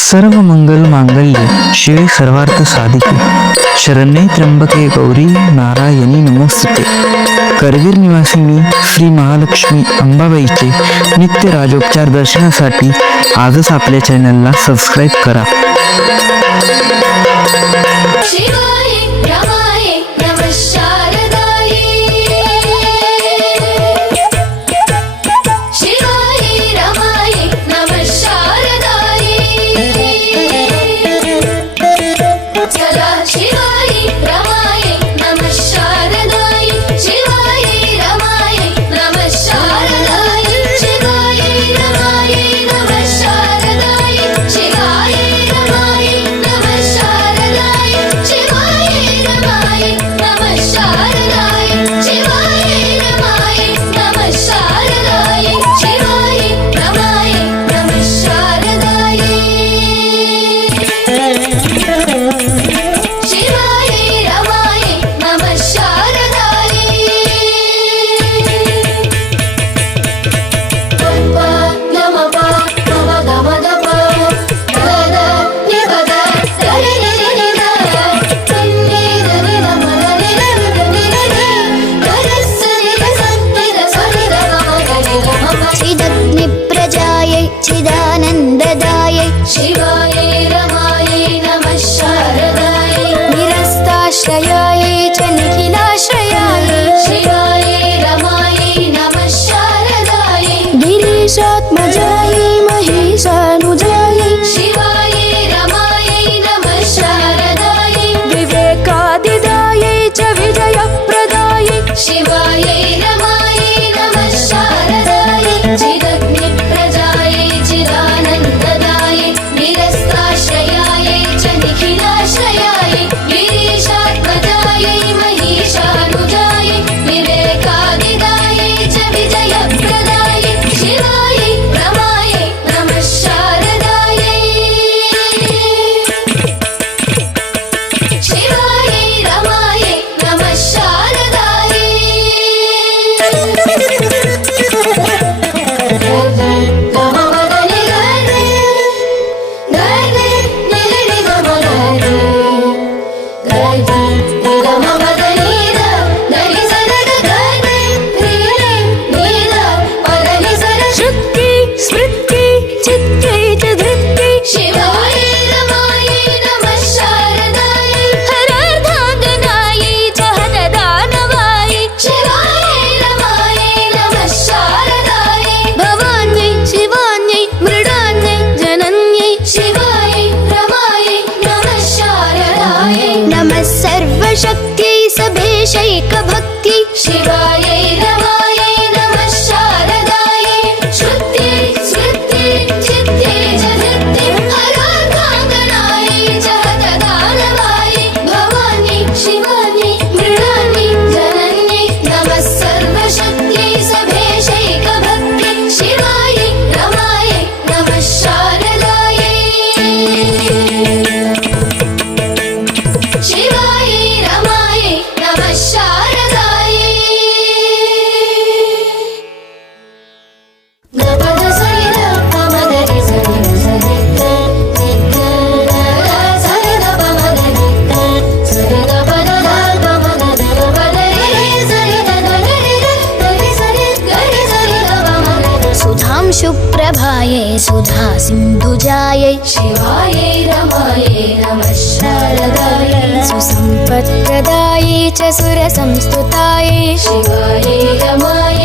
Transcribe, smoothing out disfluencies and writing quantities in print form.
सर्वमंगल मांगल्ये शिवे सर्वार्थ साधिके शरण्ये त्र्यंबके गौरी नारायणी नमोस्तुते। करवीर निवासिनी श्री महालक्ष्मी अंबाबाईचे नित्य राजोपचार दर्शनासाठी आजच आपल्या चॅनलला सबस्क्राईब करा। चिदानन्ददायै शिवायै रमायै नमः शारदायै निरस्ताश्रयायै च निखिलाश्रयायै शिवायै रमायै नमः शारदायै गिरीशात्मजायै महेशानुजायै शिवायै रमायै नमः शारदायै विवेकादिदायै च विजयप्रदायै शिवायै रमायै नमः शारदायै सर्वशक्ति सभेशैक भक्ति शिवायै रमायै नमः शारदायै श्रुत्यै स्मृत्यै चित्यै च धृत्यै हरार्धाङ्गनायै च हतदानवायै भवान्यै शिवान्यै मृडान्यै जनन्यै नमः सर्वशक्त्यै सभेशैक भक्ति शिवायै रमायै नमः शारदायै शुप्रभायै सुधा सिन्धुजायै शिवायै रमायै नमः शारदायै सुसम्पत्प्रदायै च सुरसंस्तुतायै शिवायै रमायै